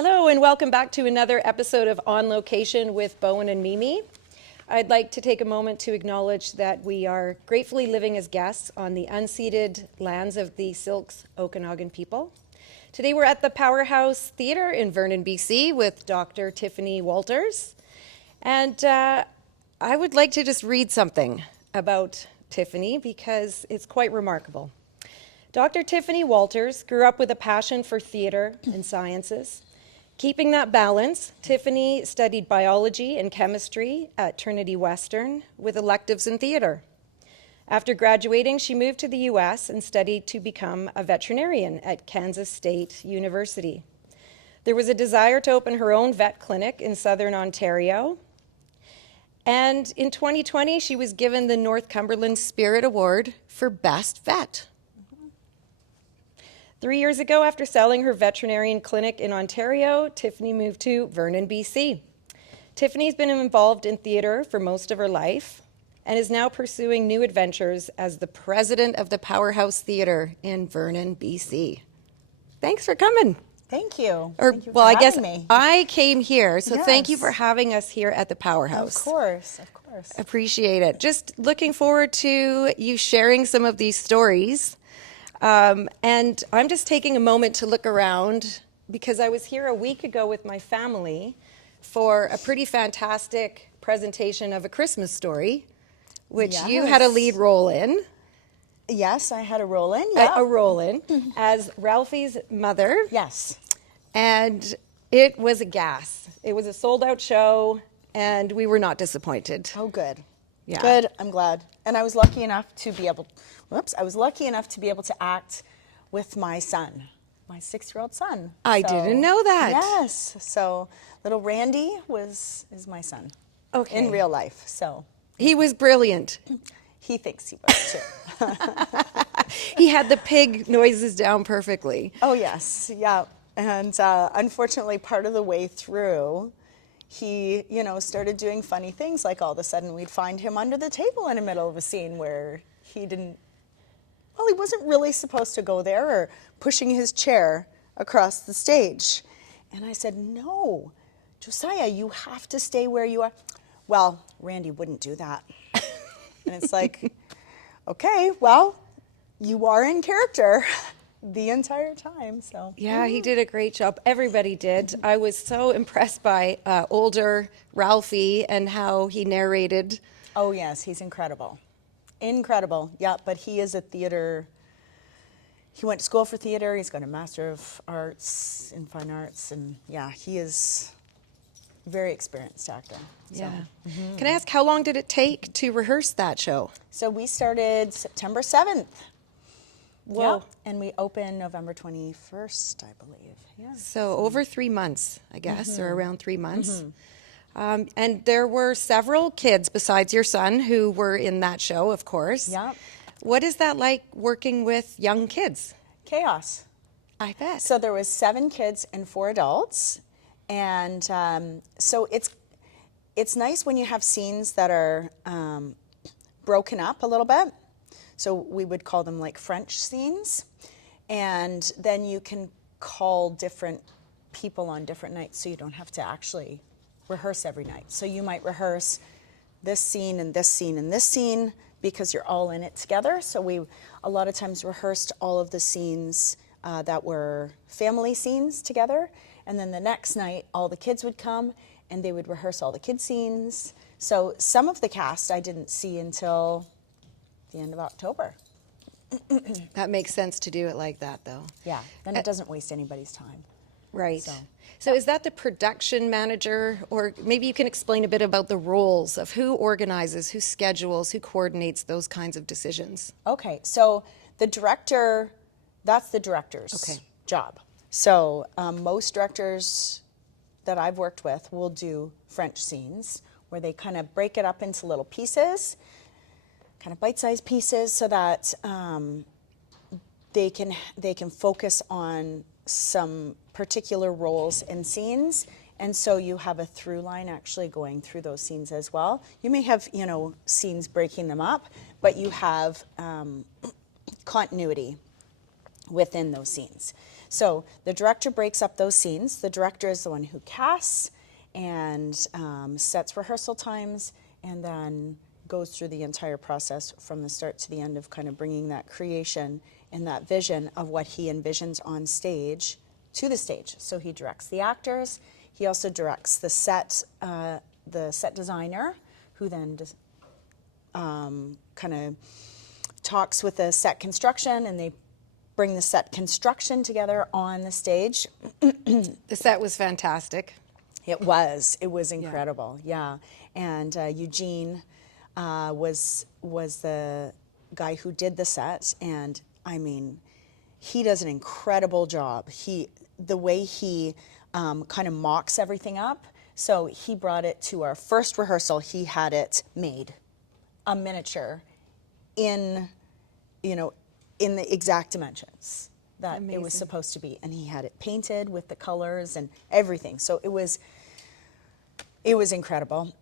Hello and welcome back to another episode of On Location with Bowen and Mimi. I'd like to take a moment to acknowledge that we are gratefully living as guests on the unceded lands of the Silks Okanagan people. Today we're at the Powerhouse Theatre in Vernon, BC with Dr. Tiffany Wolters. And I would like to just read something about Tiffany because it's quite remarkable. Dr. Tiffany Wolters grew up with a passion for theatre and sciences. Keeping that balance, Tiffany studied biology and chemistry at Trinity Western with electives in theater. After graduating, she moved to the US and studied to become a veterinarian at Kansas State University. There was a desire to open her own vet clinic in Southern Ontario. And in 2020, she was given the North Cumberland Spirit Award for Best Vet. 3 years ago, after selling her veterinarian clinic in Ontario, Tiffany moved to Vernon, BC. Tiffany's been involved in theatre for most of her life and is now pursuing new adventures as the president of the Powerhouse Theatre in Vernon, BC. Thanks for coming. Thank you. Thank you for having me. I came here, so thank you for having us here at the Powerhouse. Of course, of course. Appreciate it. Just looking forward to you sharing some of these stories. And I'm just taking a moment to look around because I was here a week ago with my family for a pretty fantastic presentation of A Christmas Story, which you had a lead role in. Yes, I had a role in, yeah. A role in as Ralphie's mother. Yes. And it was a gas. It was a sold-out show, and we were not disappointed. Oh, good. Yeah. Good, I'm glad. And I was lucky enough to be able, to act with my son, my 6-year-old son. I didn't know that. Yes, so little Randy is my son. Okay. In real life, so. He was brilliant. He thinks he was too. He had the pig noises down perfectly. Oh yes, yeah. And unfortunately, part of the way through, he, started doing funny things, like all of a sudden we'd find him under the table in the middle of a scene where he wasn't really supposed to go there, or pushing his chair across the stage. And I said, no, Josiah, you have to stay where you are. Well, Randy wouldn't do that. And it's like, okay, well, you are in character the entire time, so. Yeah, he did a great job. Everybody did. I was so impressed by older Ralphie and how he narrated. Oh yes, he's incredible. Incredible, yeah, but he is a theater, he went to school for theater, he's got a Master of Arts in Fine Arts, and yeah, he is a very experienced actor. So. Yeah. Mm-hmm. Can I ask, how long did it take to rehearse that show? So we started September 7th. Whoa. Yeah, and we opened November 21st, I believe. Yeah. So over 3 months, I guess, or around 3 months. And there were several kids besides your son who were in that show, of course. Yeah. What is that like working with young kids? Chaos. I bet. So there was 7 kids and 4 adults. And so it's nice when you have scenes that are broken up a little bit. So we would call them like French scenes. And then you can call different people on different nights, so you don't have to actually rehearse every night. So you might rehearse this scene and this scene and this scene because you're all in it together. So we a lot of times rehearsed all of the scenes that were family scenes together. And then the next night, all the kids would come and they would rehearse all the kid scenes. So some of the cast I didn't see until the end of October. That makes sense to do it like that, though. Yeah, then it doesn't waste anybody's time. Right. So is that the production manager, or maybe you can explain a bit about the roles of who organizes, who schedules, who coordinates those kinds of decisions? Okay, so the director, that's the director's job. So most directors that I've worked with will do French scenes where they kind of break it up into little pieces, kind of bite-sized pieces, so that they can focus on some particular roles and scenes, and so you have a through line actually going through those scenes as well. You may have, scenes breaking them up, but you have continuity within those scenes. So the director breaks up those scenes. The director is the one who casts and sets rehearsal times, and then goes through the entire process from the start to the end of kind of bringing that creation and that vision of what he envisions on stage to the stage. So he directs the actors. He also directs the set designer, who then kind of talks with the set construction, and they bring the set construction together on the stage. The set was fantastic. It was incredible, yeah. And Eugene was the guy who did the set, and I mean, he does an incredible job. The way he kind of mocks everything up. So he brought it to our first rehearsal. He had it made, a miniature, in the exact dimensions that it was supposed to be, and he had it painted with the colors and everything. So it was incredible.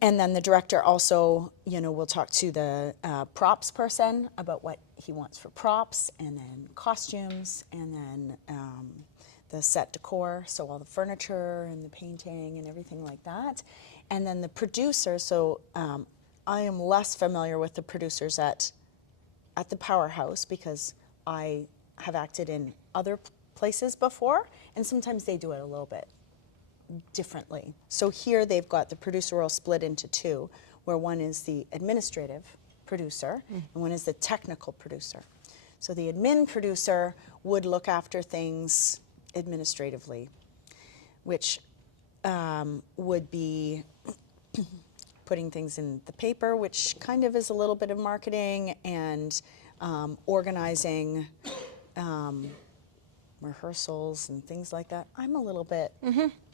And then the director also, will talk to the props person about what he wants for props, and then costumes, and then the set decor, so all the furniture and the painting and everything like that. And then the producer, so I am less familiar with the producers at the Powerhouse, because I have acted in other places before, and sometimes they do it a little bit differently. So here they've got the producer role split into two, where one is the administrative producer and one is the technical producer. So the admin producer would look after things administratively, which would be putting things in the paper, which kind of is a little bit of marketing, and organizing rehearsals and things like that. I'm a little bit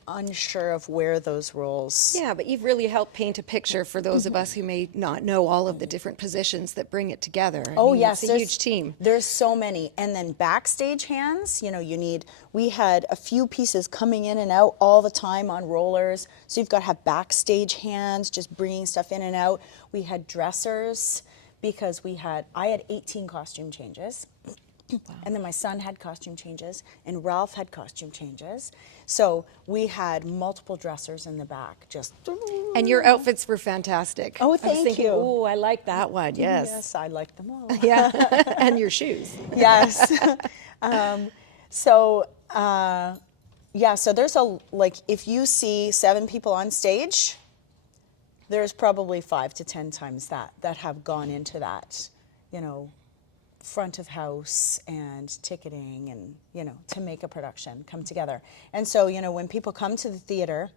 unsure of where those roles. Yeah, but you've really helped paint a picture for those of us who may not know all of the different positions that bring it together. I mean, Yes, it's a huge team. There's so many. And then backstage hands, we had a few pieces coming in and out all the time on rollers. So you've got to have backstage hands, just bringing stuff in and out. We had dressers, because I had 18 costume changes. Wow. And then my son had costume changes, and Ralph had costume changes. So we had multiple dressers in the back, just. And your outfits were fantastic. Oh, I was thinking, you. Oh, I like that one. Yes. Yes, I like them all. Yeah. And your shoes. Yes. So there's if you see 7 people on stage, there's probably 5 to 10 times that have gone into that, front of house and ticketing, and to make a production come together. And so when people come to the theater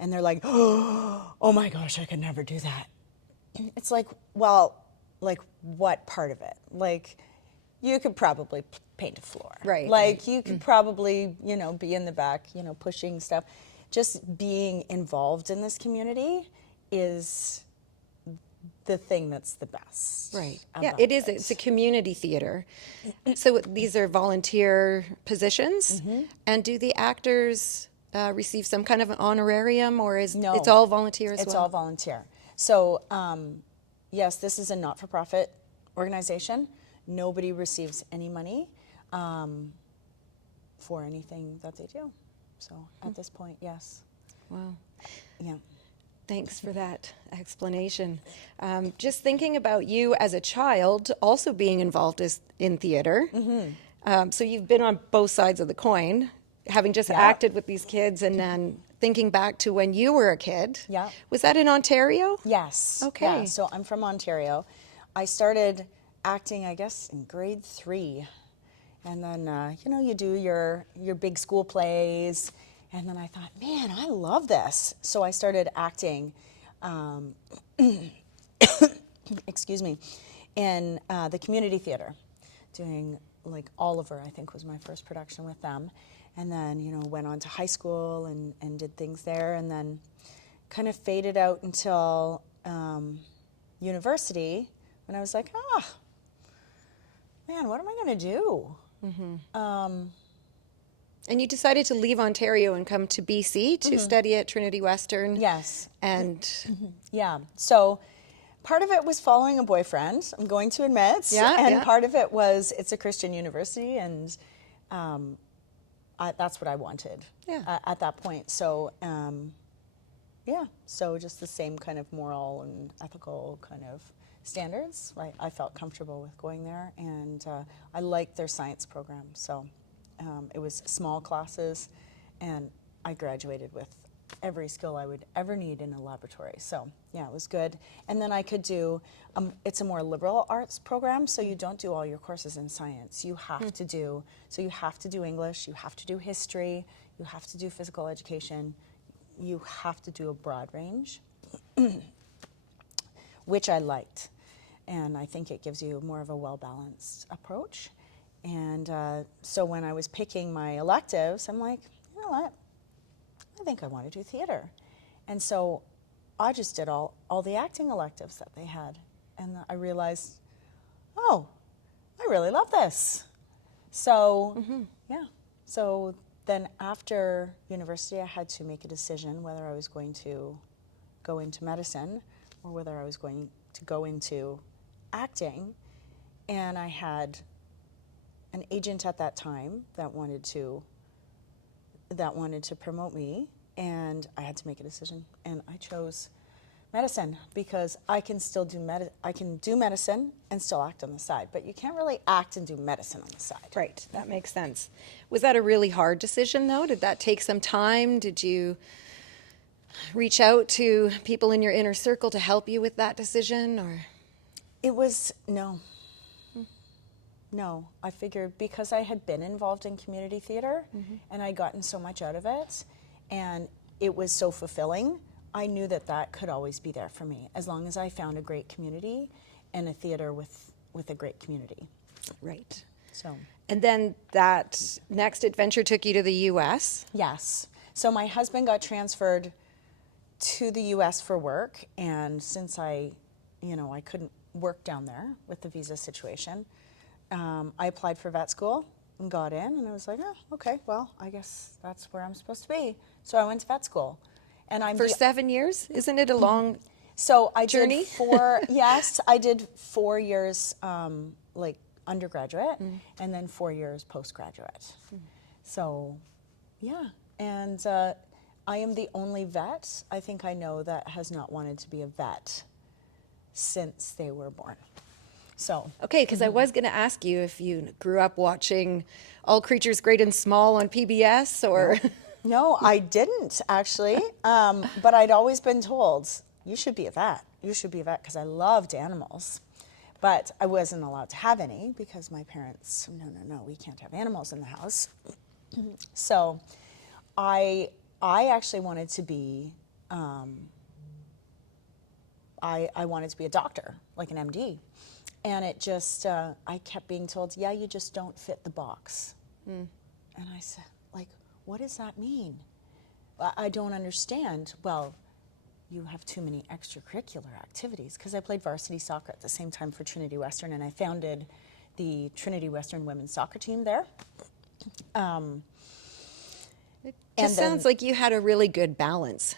and they're like, oh my gosh, I could never do that, it's like, well, like, what part of it? Like, you could probably paint a floor, right? You could probably be in the back, pushing stuff. Just being involved in this community is the thing that's the best. Right. Yeah, it is. It's a community theater. So these are volunteer positions. And do the actors receive some kind of an honorarium, or it's all volunteer as well? It's all volunteer. So, yes, this is a not-for-profit organization. Nobody receives any money for anything that they do. So at this point, yes. Wow. Yeah. Thanks for that explanation. Just thinking about you as a child also being involved in theater. So you've been on both sides of the coin, having just acted with these kids, and then thinking back to when you were a kid. Yeah. Was that in Ontario? Yes. Okay. Yeah, so I'm from Ontario. I started acting, I guess, in grade 3. And then, you do your big school plays. And then I thought, man, I love this. So I started acting, excuse me, in the community theater, doing like Oliver, I think was my first production with them. And then, went on to high school and did things there, and then kind of faded out until university, when I was like, man, what am I going to do? And you decided to leave Ontario and come to BC to study at Trinity Western. Yes. And yeah, so part of it was following a boyfriend, I'm going to admit. Yeah, and yeah. part of it was it's a Christian university, and that's what I wanted Yeah. at that point. So, yeah, so just the same kind of moral and ethical kind of standards. I felt comfortable with going there, and I liked their science program. So it was small classes, and I graduated with every skill I would ever need in a laboratory. So yeah, it was good. And then I could do, it's a more liberal arts program, so you don't do all your courses in science. You have to do, so you have to do English, you have to do history, you have to do physical education, you have to do a broad range, which I liked. And I think it gives you more of a well-balanced approach. And so when I was picking my electives, I'm like, you know what? I think I want to do theater. And so I just did all the acting electives that they had. And I realized, oh, I really love this. So, yeah. So then after university, I had to make a decision whether I was going to go into medicine or whether I was going to go into acting. And I had an agent at that time that wanted to promote me, and I had to make a decision, and I chose medicine because I can still do medicine and still act on the side, but you can't really act and do medicine on the side. Right, that makes sense. Was that a really hard decision, though? Did that take some time? Did you reach out to people in your inner circle to help you with that decision, or? It was, no. No, I figured because I had been involved in community theater and I'd gotten so much out of it and it was so fulfilling, I knew that that could always be there for me as long as I found a great community and a theater with a great community. Right. So. And then that next adventure took you to the U.S.? Yes. So my husband got transferred to the U.S. for work, and since I couldn't work down there with the visa situation, I applied for vet school and got in, and I was like, oh, okay, well, I guess that's where I'm supposed to be. So I went to vet school. And I'm For 7 years? Isn't it a long So I journey? did yes, I did 4 years like undergraduate and then 4 years postgraduate. So, yeah. And I am the only vet I think I know that has not wanted to be a vet since they were born. So. Okay, because I was going to ask you if you grew up watching All Creatures Great and Small on PBS, or... No, I didn't actually, but I'd always been told, you should be a vet. You should be a vet, because I loved animals. But I wasn't allowed to have any because my parents, no, we can't have animals in the house. So I actually wanted to be, I wanted to be a doctor, like an MD. And it just, I kept being told, yeah, you just don't fit the box. And I said, like, what does that mean? I don't understand. Well, you have too many extracurricular activities, because I played varsity soccer at the same time for Trinity Western, and I founded the Trinity Western women's soccer team there. It just sounds like you had a really good balance.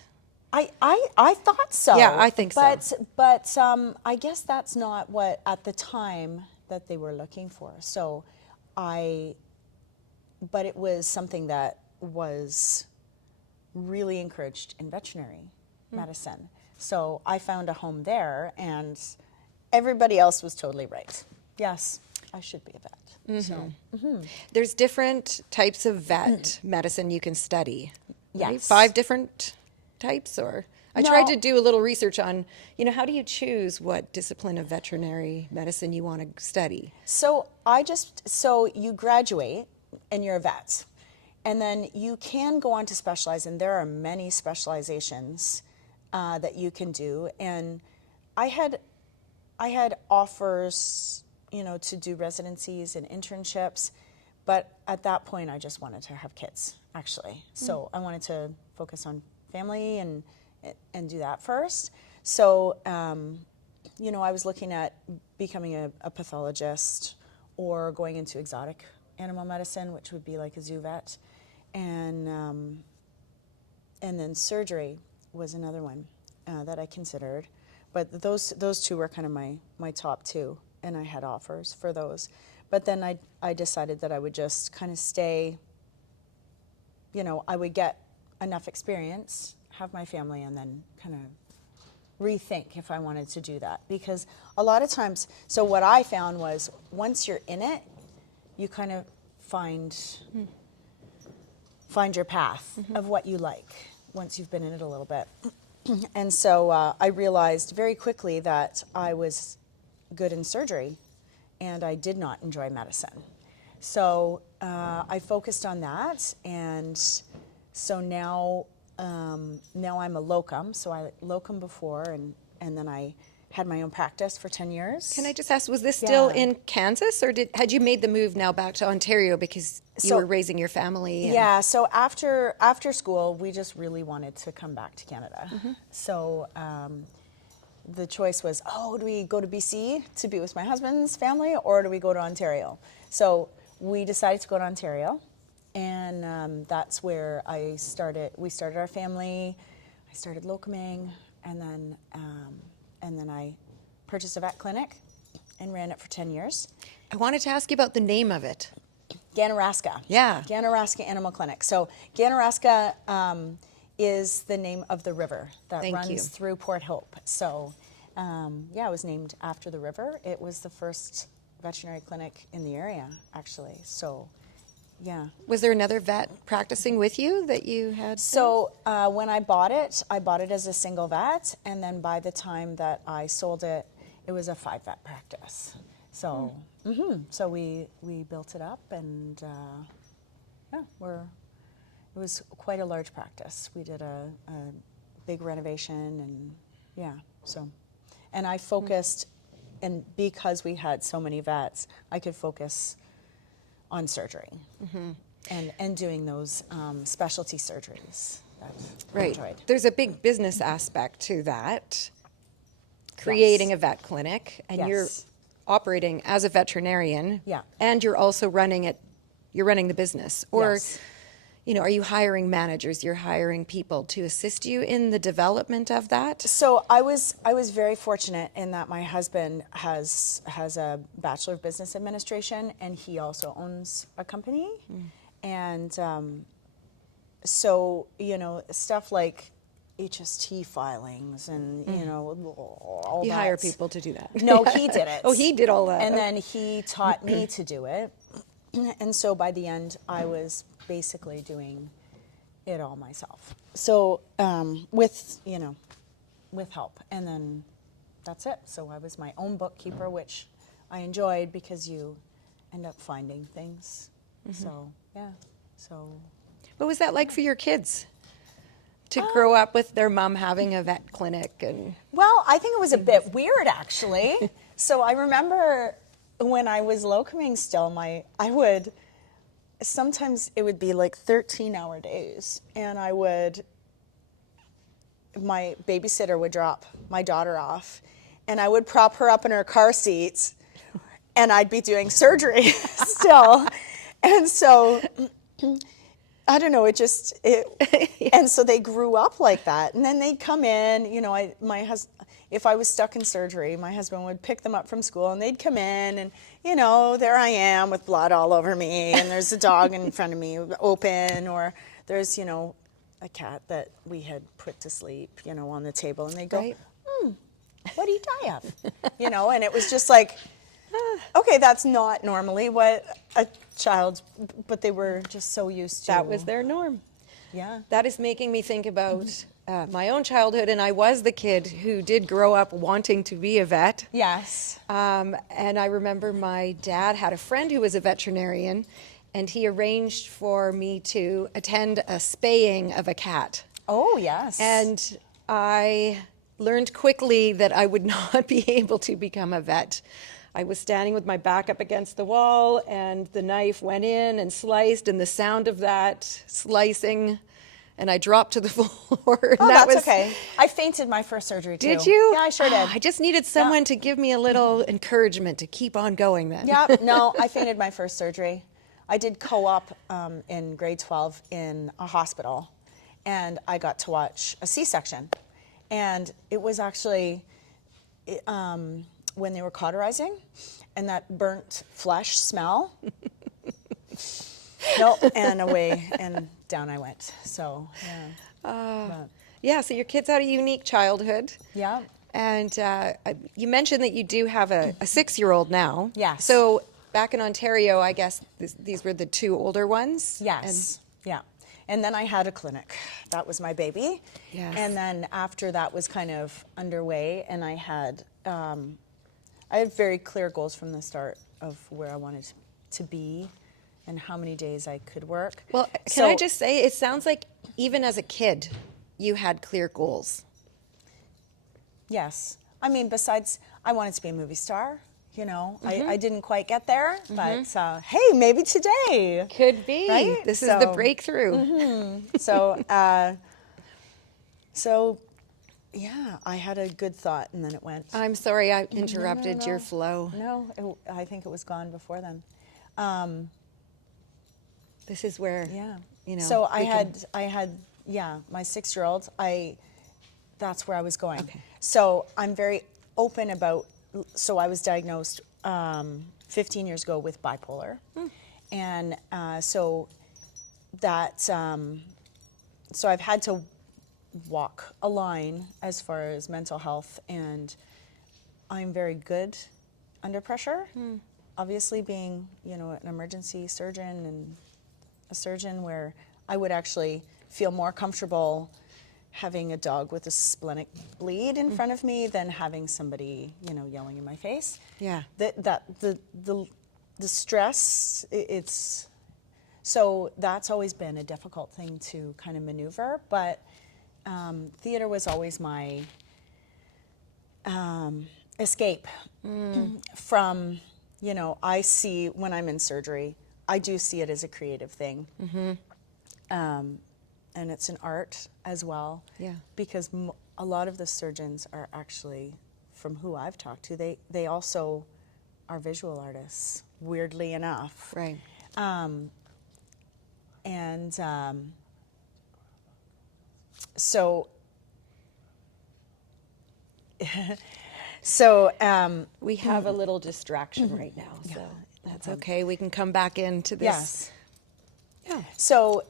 I thought so. Yeah, I think so. But I guess that's not what, at the time, that they were looking for. So but it was something that was really encouraged in veterinary medicine. So I found a home there, and everybody else was totally right. Yes, I should be a vet. So. There's different types of vet medicine you can study. Right? Yes. 5 different types, or? I No. tried to do a little research on, how do you choose what discipline of veterinary medicine you want to study? So you graduate and you're a vet. And then you can go on to specialize, and there are many specializations that you can do. And I had offers, to do residencies and internships, but at that point I just wanted to have kids, actually. So I wanted to focus on family and do that first. So, I was looking at becoming a pathologist or going into exotic animal medicine, which would be like a zoo vet. And then surgery was another one that I considered. But those two were kind of my top two, and I had offers for those. But then I decided that I would just kind of stay, I would get enough experience, have my family, and then kind of rethink if I wanted to do that. Because a lot of times, so what I found was once you're in it, you kind of find your path of what you like once you've been in it a little bit. And so I realized very quickly that I was good in surgery and I did not enjoy medicine. So I focused on that, and so now I'm a locum. So I locum before, and then I had my own practice for 10 years. Can I just ask, was this still Yeah. in Kansas, or had you made the move now back to Ontario because you were raising your family? Yeah, so after school, we just really wanted to come back to Canada. So the choice was, do we go to BC to be with my husband's family, or do we go to Ontario? So we decided to go to Ontario, and that's where we started our family. I started locuming, and then I purchased a vet clinic and ran it for 10 years. I wanted to ask you about the name of it. Ganaraska. Yeah. Ganaraska Animal Clinic. So Ganaraska is the name of the river that Thank runs you. through Port Hope. So it was named after the river. It was the first veterinary clinic in the area, actually. So yeah. Was there another vet practicing with you that you had? So when I bought it as a single vet, and then by the time that I sold it, it was a 5-vet practice. So so we built it up, and it was quite a large practice. We did a big renovation, and and I focused, and because we had so many vets, I could focus on surgery and doing those specialty surgeries that I Right. enjoyed. There's a big business aspect to that, creating a vet clinic, and you're Yes. operating as a veterinarian. Yeah. And you're also running the business. Or, Yes. are you hiring managers? You're hiring people to assist you in the development of that? So I was very fortunate in that my husband has a Bachelor of Business Administration, and he also owns a company. And so stuff like HST filings and all You that. hire people to do that. No, he did it. Oh, he did all that. And then he taught me to do it. And so by the end, I was basically doing it all myself. So with help. And then that's it. So I was my own bookkeeper, which I enjoyed because you end up finding things. So, yeah. So. What was that like for your kids? To grow up with their mom having a vet clinic and... Well, I think it was a bit weird, actually. So I remember when I was locuming still, sometimes it would be like 13-hour days, and my babysitter would drop my daughter off, and I would prop her up in her car seat, and I'd be doing surgery still. And so... I don't know, and so they grew up like that. And then they'd come in, if I was stuck in surgery, my husband would pick them up from school, and they'd come in, and, there I am with blood all over me, and there's a dog in front of me open, or there's, a cat that we had put to sleep, on the table, and they go, Right. What do you die of? And it was just like, okay, that's not normally what a child, but they were just so used to. That was their norm. Yeah. That is making me think about my own childhood, and I was the kid who did grow up wanting to be a vet. Yes. And I remember my dad had a friend who was a veterinarian, and he arranged for me to attend a spaying of a cat. Oh, yes. And I learned quickly that I would not be able to become a vet. I was standing with my back up against the wall, and the knife went in and sliced, and the sound of that slicing, and I dropped to the floor. And Oh, that that's was, okay. I fainted my first surgery, too. Did you? Yeah, I sure did. I just needed someone to give me a little encouragement to keep on going then. Yep. No, I fainted my first surgery. I did co-op in grade 12 in a hospital, and I got to watch a C-section. And it was actually... when they were cauterizing, and that burnt flesh smell. No, and away and down I went. So, yeah. Yeah, so your kids had a unique childhood. Yeah. And you mentioned that you do have a 6-year-old now. Yes. So back in Ontario, I guess these were the 2 older ones? Yes. Yeah. And then I had a clinic. That was my baby. Yes. And then after that was kind of underway, and I had very clear goals from the start of where I wanted to be and how many days I could work. Well, can I just say, it sounds like even as a kid, you had clear goals. Yes. I mean, besides, I wanted to be a movie star. You know, I didn't quite get there, but hey, maybe today. Could be. Right? This is the breakthrough. So, yeah, I had a good thought, and then it went. I'm sorry I interrupted your flow. No, I think it was gone before then. This is where, Yeah. you know. So I had, my 6-year-old. That's where I was going. Okay. So I'm very open about. So I was diagnosed 15 years ago with bipolar, and so that. So I've had to walk a line as far as mental health, and I'm very good under pressure. Obviously, being an emergency surgeon and a surgeon, where I would actually feel more comfortable having a dog with a splenic bleed in front of me than having somebody yelling in my face. Yeah. The stress, it's so that's always been a difficult thing to kind of maneuver, but theater was always my escape from, I see when I'm in surgery, I do see it as a creative thing. And it's an art as well. Yeah. Because a lot of the surgeons are actually, from who I've talked to, they also are visual artists, weirdly enough. Right. We have a little distraction right now, so that's okay. We can come back into this. Yes. Yeah. So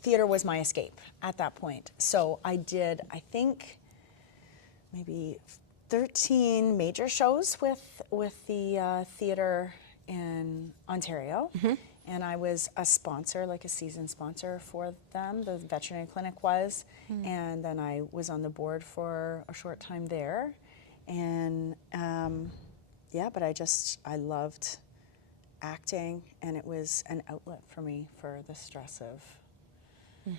theater was my escape at that point. So I did, I think, maybe 13 major shows with the theater in Ontario. And I was a sponsor, like a season sponsor for them. The veterinary clinic was. And then I was on the board for a short time there. And but I loved acting, and it was an outlet for me for the stress of,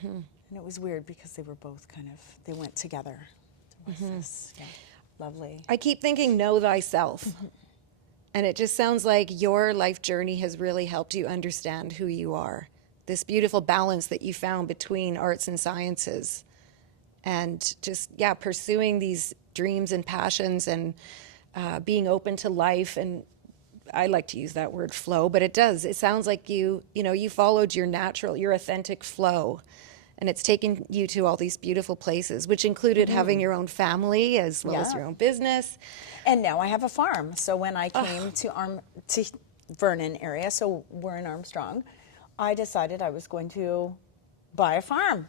and it was weird because they were both they went together. There was this, lovely. I keep thinking, know thyself. And it just sounds like your life journey has really helped you understand who you are. This beautiful balance that you found between arts and sciences, and just, pursuing these dreams and passions, and being open to life. And I like to use that word flow, but it sounds like you followed your natural, your authentic flow. And it's taken you to all these beautiful places, which included having your own family as well as your own business. And now I have a farm. So when I came to Vernon area, so we're in Armstrong, I decided I was going to buy a farm.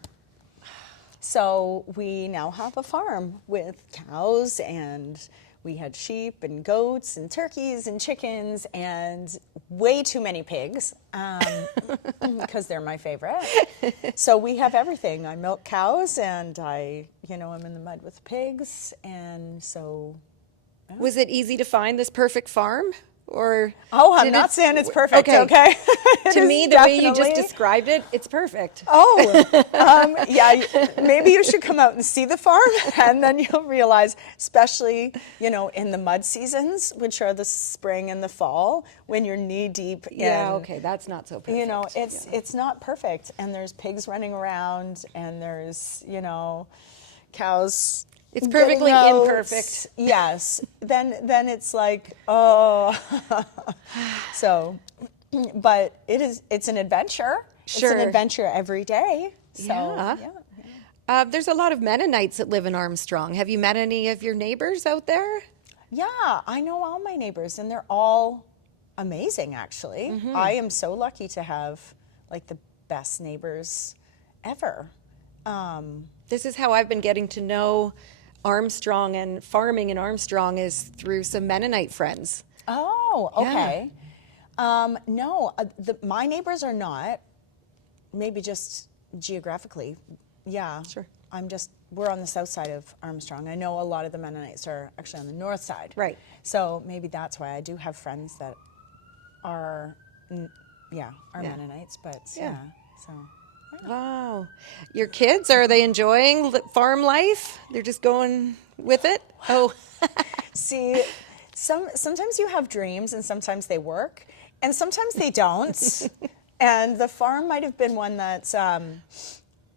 So we now have a farm with cows, and we had sheep and goats and turkeys and chickens and way too many pigs, because they're my favorite. So we have everything. I milk cows, and I'm in the mud with pigs, and so. Yeah. Was it easy to find this perfect farm? Or I'm not saying it's perfect, okay? To me, the way you just described it, it's perfect. Maybe you should come out and see the farm, and then you'll realize, especially, in the mud seasons, which are the spring and the fall, when you're knee deep in. That's not so perfect. It's not perfect, and there's pigs running around, and there's, cows. It's perfectly imperfect. Yes. Then it's like, So, but it's an adventure. Sure. It's an adventure every day. So, There's a lot of Mennonites that live in Armstrong. Have you met any of your neighbors out there? Yeah, I know all my neighbors, and they're all amazing, actually. I am so lucky to have like the best neighbors ever. This is how I've been getting to know Armstrong, and farming in Armstrong is through some Mennonite friends. Oh, Yeah. okay. No, my neighbors are not. Maybe just geographically. Yeah. Sure. We're on the south side of Armstrong. I know a lot of the Mennonites are actually on the north side. Right. So maybe that's why I do have friends that are, Yeah. Mennonites, but Yeah. yeah. So. Wow. Your kids, are they enjoying farm life? They're just going with it? Oh, See, sometimes you have dreams and sometimes they work, and sometimes they don't. And the farm might have been one that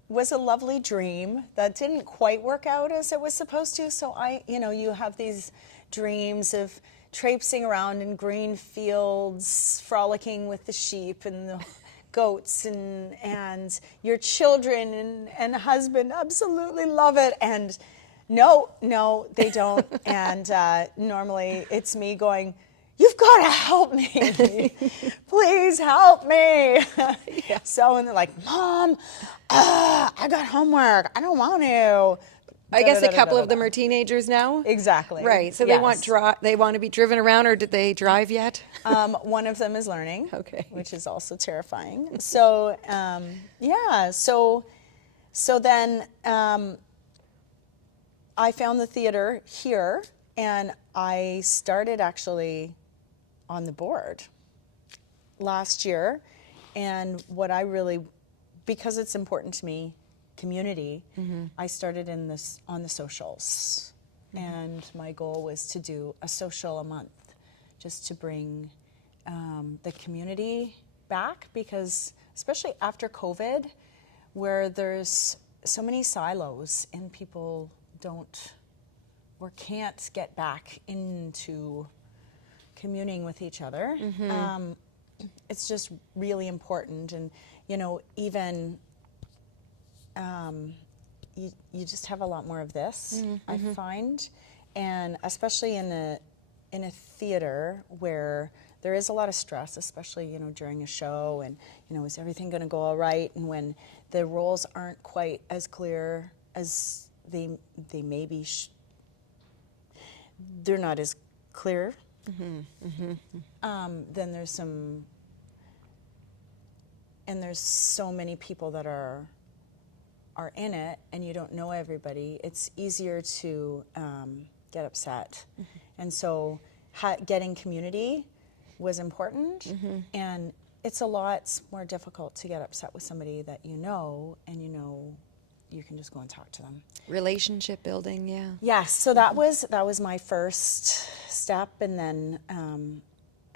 was a lovely dream that didn't quite work out as it was supposed to. So you have these dreams of traipsing around in green fields, frolicking with the sheep and the goats, and your children and husband absolutely love it. And no, they don't. And normally it's me going, "You've got to help me. Please help me." Yeah. So, and they're like, "Mom, I got homework. I don't want to." I guess a couple of them are teenagers now. Exactly. Right. So they want they want to be driven around, or did they drive yet? One of them is learning. Okay. Which is also terrifying. So, yeah. So then I found the theater here, and I started actually on the board last year. And what I really, because it's important to me, community, I started on the socials. And my goal was to do a social a month, just to bring the community back, because especially after COVID, where there's so many silos and people don't or can't get back into communing with each other, it's just really important. And even you just have a lot more of this, I find, and especially in a theater where there is a lot of stress, especially during a show, and is everything going to go all right, and when the roles aren't quite as clear as they maybe they're not as clear. Then there's so many people that are in it, and you don't know everybody. It's easier to get upset, and so getting community was important. And it's a lot more difficult to get upset with somebody that and you can just go and talk to them. Relationship building, yeah. Yes, so that was my first step, and then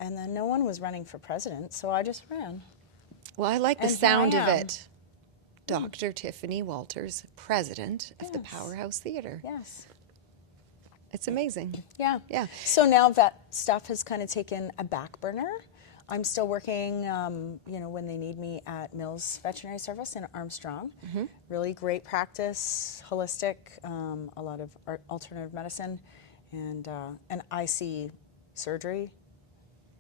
no one was running for president, so I just ran. Well, I like the And here sound I of am. it. Dr. Tiffany Wolters, president of the Powerhouse Theater. Yes. It's amazing. Yeah. Yeah. So now that stuff has kind of taken a back burner. I'm still working, when they need me at Mills Veterinary Service in Armstrong. Really great practice, holistic, a lot of alternative medicine, and I see surgery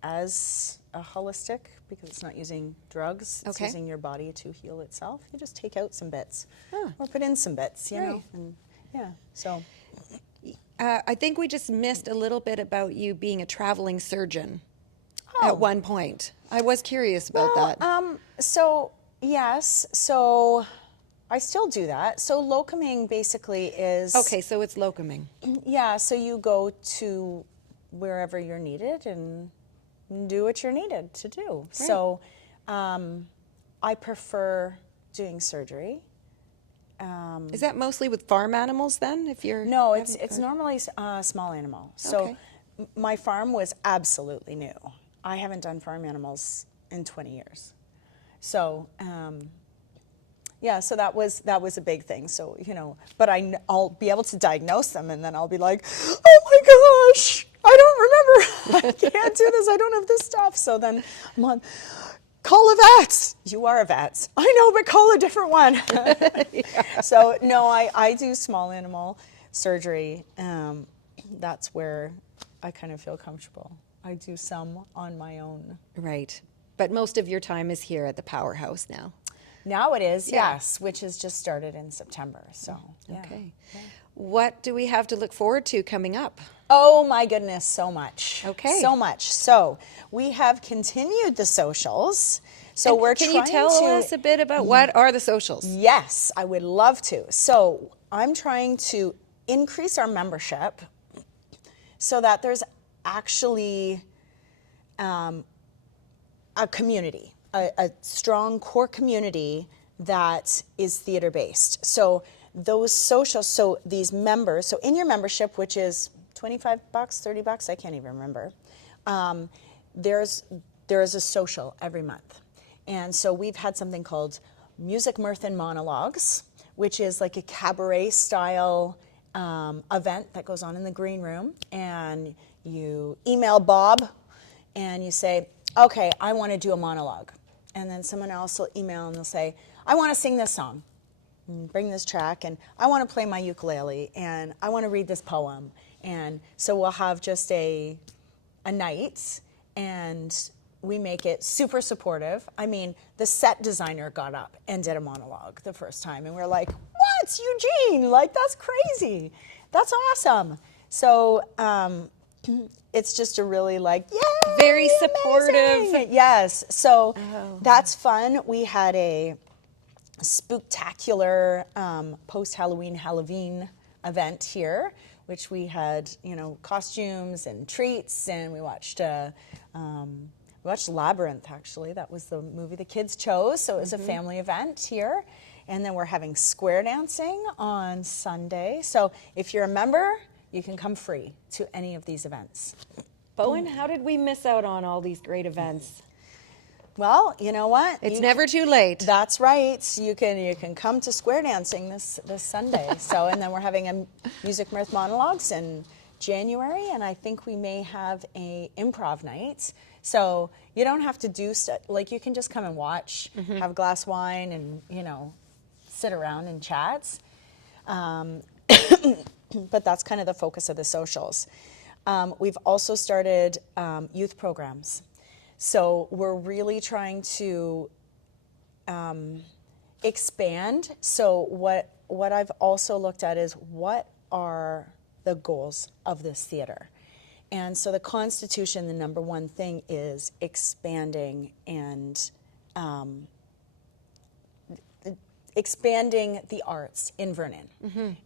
as a holistic because it's not using drugs. It's Okay. using your body to heal itself. You just take out some bits Oh. or put in some bits, Right. and yeah. So I think we just missed a little bit about you being a traveling surgeon Oh. at one point. I was curious about that. So yes, so I still do that. So locuming basically is Okay, so it's locuming. Yeah, so you go to wherever you're needed and do what you're needed to do. So I prefer doing surgery. Is that mostly with farm animals then? If you're No, having it's farm- normally a small animal. So Okay. my farm was absolutely new. I haven't done farm animals in 20 years. So so that was a big thing. So but I'll be able to diagnose them, and then I'll be like, oh my gosh, I don't remember. I can't do this. I don't have this stuff. So then I'm on. Call a vet. You are a vet. I know, but call a different one. So no, I do small animal surgery. That's where I kind of feel comfortable. I do some on my own. Right. But most of your time is here at the Powerhouse now. Now it is, Yeah. yes, which has just started in September. So, yeah. Okay. What do we have to look forward to coming up? Oh my goodness, so much. Okay. So much. So we have continued the socials. So we're Can trying you tell to. us a bit about what are the socials? Yes, I would love to. So I'm trying to increase our membership so that there's actually a community, a strong core community that is theater based. So those socials, so these members, so in your membership, which is $25, $30, I can't even remember, there is a social every month. And so we've had something called Music, Mirth, and Monologues, which is like a cabaret style event that goes on in the green room. And you email Bob and you say, okay, I want to do a monologue. And then someone else will email and they'll say, I want to sing this song, and bring this track, and I want to play my ukulele, and I want to read this poem. And so we'll have just a night, and we make it super supportive. I mean, the set designer got up and did a monologue the first time, and we're like, what, Eugene? Like, that's crazy. That's awesome. So it's just a really like, yay, Very supportive. amazing. Yes, so that's fun. We had a spooktacular post-Halloween event here, which we had, costumes and treats, and we watched Labyrinth, actually. That was the movie the kids chose, so it was a family event here. And then we're having square dancing on Sunday. So if you're a member, you can come free to any of these events. Bowen, how did we miss out on all these great events? Well, you know what? It's never too late. That's right. You can come to square dancing this Sunday. So, and then we're having a Music, Mirth, Monologues in January, and I think we may have a improv night. So you don't have to do stuff, like you can just come and watch, have a glass of wine, and sit around and chat. But that's kind of the focus of the socials. We've also started youth programs. So we're really trying to expand. So what I've also looked at is what are the goals of this theater? And so the Constitution, the number one thing is expanding and expanding the arts in Vernon,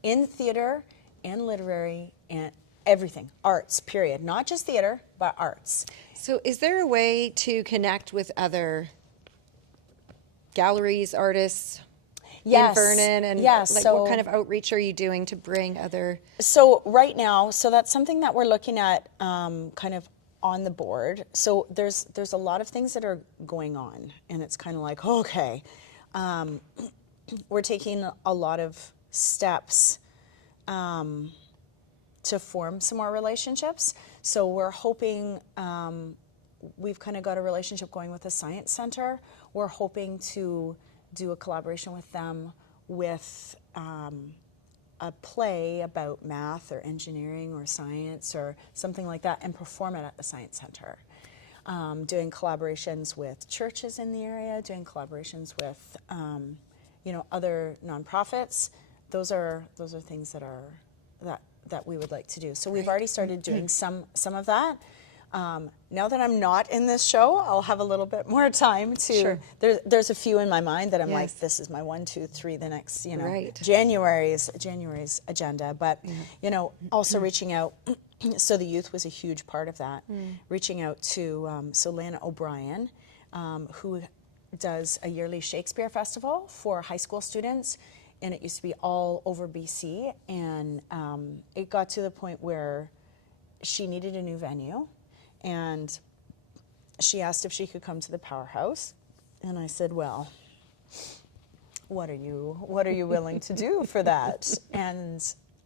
in theater and literary and everything, arts, period. Not just theater, but arts. So is there a way to connect with other galleries, artists in Vernon? And what kind of outreach are you doing to bring other? So right now, so that's something that we're looking at kind of on the board. So there's a lot of things that are going on, and it's kind of like, okay, we're taking a lot of steps to form some more relationships. So we're hoping, we've kind of got a relationship going with the Science Center. We're hoping to do a collaboration with them with a play about math or engineering or science or something like that, and perform it at the Science Center. Doing collaborations with churches in the area, doing collaborations with other nonprofits. Those are things that we would like to do. So we've already started doing some of that. Now that I'm not in this show, I'll have a little bit more time to. Sure. There's a few in my mind that I'm Yes. like, this is my 1, 2, 3. The next, Right. January's agenda. But also reaching out. So the youth was a huge part of that. Reaching out to Lana O'Brien, who does a yearly Shakespeare festival for high school students. And it used to be all over BC, and it got to the point where she needed a new venue, and she asked if she could come to the Powerhouse, and I said, well, what are you willing to do for that? And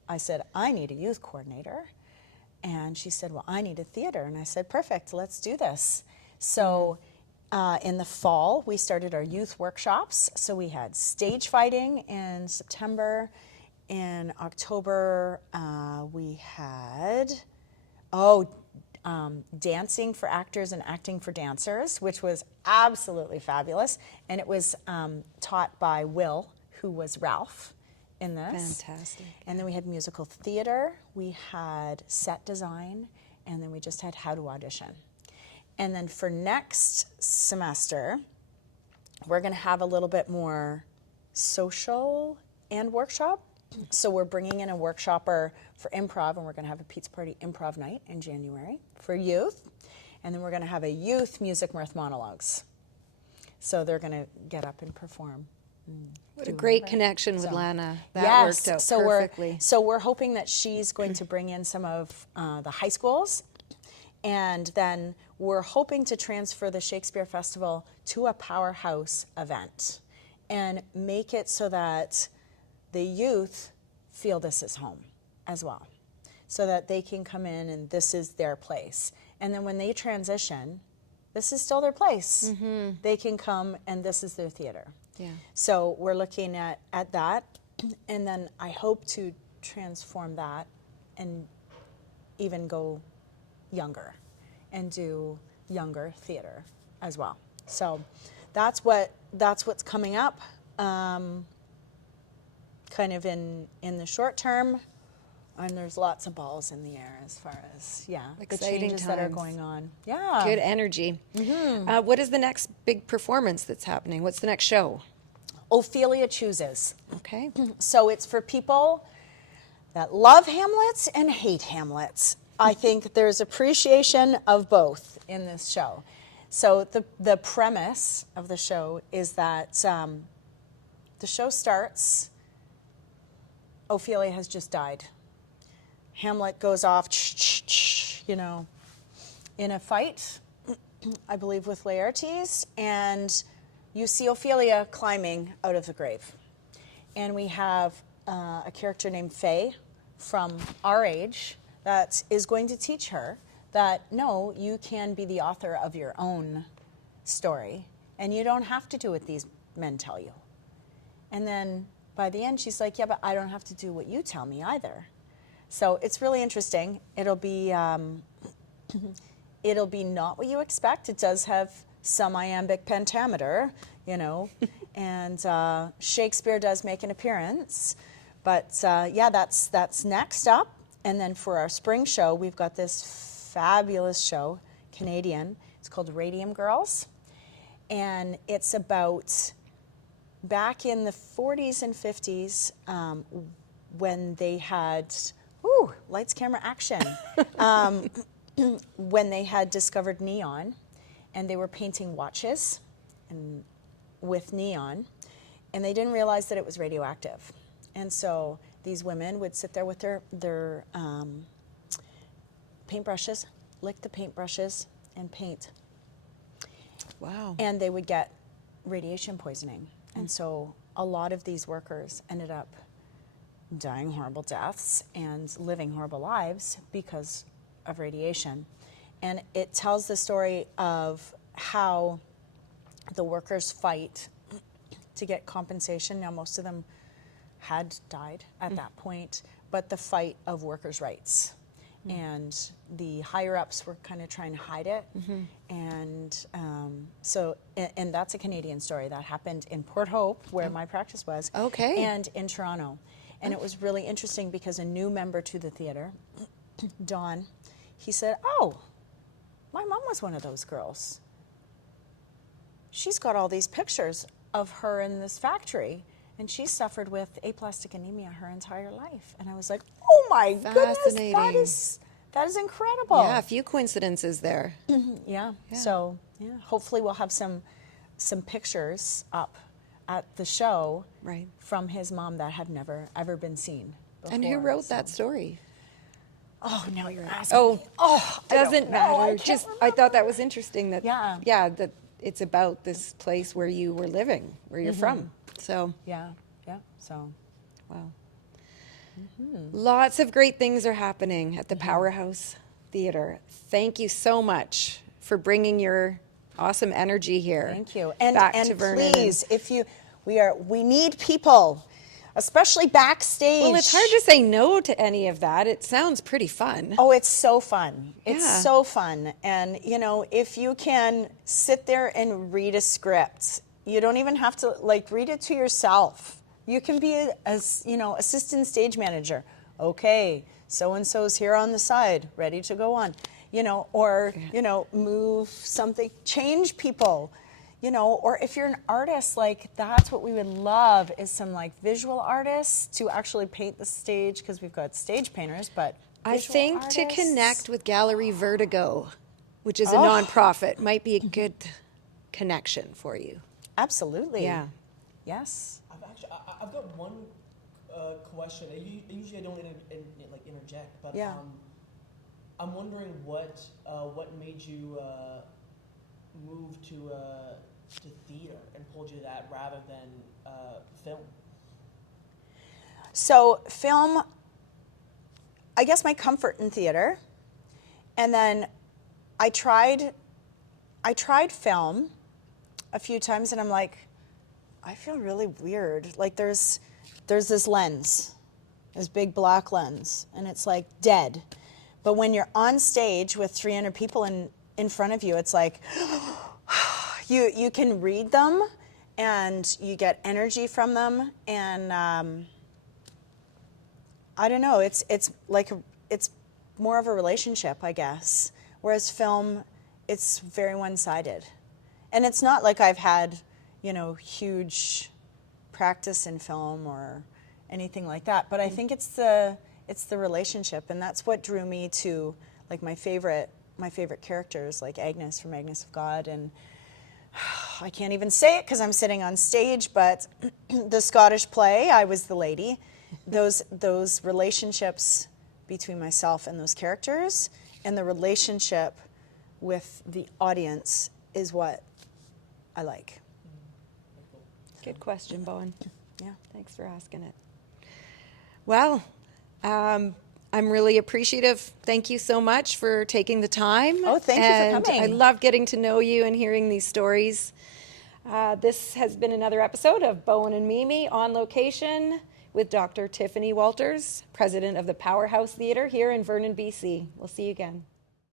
I said, I need a youth coordinator, and she said, well, I need a theater, and I said, perfect, let's do this. So in the fall, we started our youth workshops. So we had stage fighting in September. In October, we had Dancing for actors and acting for dancers, which was absolutely fabulous. And it was taught by Will, who was Ralph in this. Fantastic. And then we had musical theater, we had set design, and then we just had how to audition. And then for next semester, we're going to have a little bit more social and workshop. So we're bringing in a workshopper for improv, and we're going to have a pizza party improv night in January for youth. And then we're going to have a youth music mirth monologues. So they're going to get up and perform. What a great connection with So, Lana. That yes, worked out so perfectly. we're hoping that she's going to bring in some of the high schools, and then we're hoping to transfer the Shakespeare Festival to a powerhouse event and make it so that the youth feel this is home as well, so that they can come in and this is their place. And then when they transition, this is still their place. They can come and this is their theater. Yeah. So we're looking at that, and then I hope to transform that and even go younger and do younger theater as well. So that's what's coming up, kind of in the short term, and there's lots of balls in the air as far as the Exciting changes that are times. going on. Yeah. Good energy. What is the next big performance that's happening? What's the next show? Ophelia Chooses. Okay. So it's for people that love Hamlet and hate Hamlet. I think there's appreciation of both in this show. So the premise of the show is that the show starts, Ophelia has just died. Hamlet goes off, in a fight, I believe with Laertes, and you see Ophelia climbing out of the grave. And we have a character named Faye from our age that is going to teach her that, no, you can be the author of your own story, and you don't have to do what these men tell you. And then by the end, she's like, yeah, but I don't have to do what you tell me either. So it's really interesting. It'll be not what you expect. It does have some iambic pentameter, and Shakespeare does make an appearance. But that's next up. And then for our spring show, we've got this fabulous show, Canadian. It's called Radium Girls. And it's about back in the 40s and 50s when they had, lights, camera, action. When they had discovered neon, and they were painting watches with neon, and they didn't realize that it was radioactive. And so these women would sit there with their paintbrushes, lick the paintbrushes, and paint. Wow. And they would get radiation poisoning. And so a lot of these workers ended up dying horrible deaths and living horrible lives because of radiation. And it tells the story of how the workers fight to get compensation. Now, most of them had died at that point, but the fight of workers' rights. And the higher-ups were kind of trying to hide it. And and that's a Canadian story that happened in Port Hope, where my practice was, Okay. and in Toronto. And it was really interesting because a new member to the theater, Don, he said, oh, my mom was one of those girls. She's got all these pictures of her in this factory, and she suffered with aplastic anemia her entire life. And I was like, oh my goodness, Fascinating. that is incredible. Yeah, a few coincidences there. Yeah. So hopefully we'll have some pictures up at the show Right. from his mom that have never ever been seen before. And who wrote that story? Oh, now you're asking Oh, me. Oh, I don't doesn't know. I matter. can't Just I remember. thought that was interesting that Yeah. that it's about this place where you were living, where you're from. So, Yeah. So wow. Lots of great things are happening at the Powerhouse Theater. Thank you so much for bringing your awesome energy here. thank you. And back and to Vernon. please, if you we need people. especially backstage. Well, it's hard to say no to any of that. It sounds pretty fun. Oh, it's so fun. It's Yeah. so fun. And, if you can sit there and read a script, you don't even have to read it to yourself. You can be assistant stage manager. Okay, so-and-so's here on the side, ready to go on. Or, move something, change people. Or if you're an artist, that's what we would love is some visual artists to actually paint the stage, because we've got stage painters, but I visual think to artists. connect with Gallery Vertigo, which is a nonprofit, might be a good connection for you. Absolutely. Yeah. Yes. I've got one question. Usually I don't interject, but Yeah. I'm wondering what made you move to theater and pulled you to that rather than film. So film, I guess my comfort in theater, and then I tried film a few times, and I'm like, I feel really weird. There's this lens, this big black lens, and it's dead. But when you're on stage with 300 people in front of you, it's you can read them, and you get energy from them, and I don't know. It's more of a relationship, I guess. Whereas film, it's very one-sided, and it's not like I've had huge practice in film or anything like that. But I think it's the relationship, and that's what drew me to my favorite characters, like Agnes from Agnes of God, and I can't even say it because I'm sitting on stage, but the Scottish play, I was the lady. Those relationships between myself and those characters, and the relationship with the audience is what I like. Good question, Bowen. Yeah. Thanks for asking it. Well, I'm really appreciative. Thank you so much for taking the time. Oh, thank you for coming. I love getting to know you and hearing these stories. This has been another episode of Bowen and Mimi on location with Dr. Tiffany Wolters, president of the Powerhouse Theatre here in Vernon, BC. We'll see you again.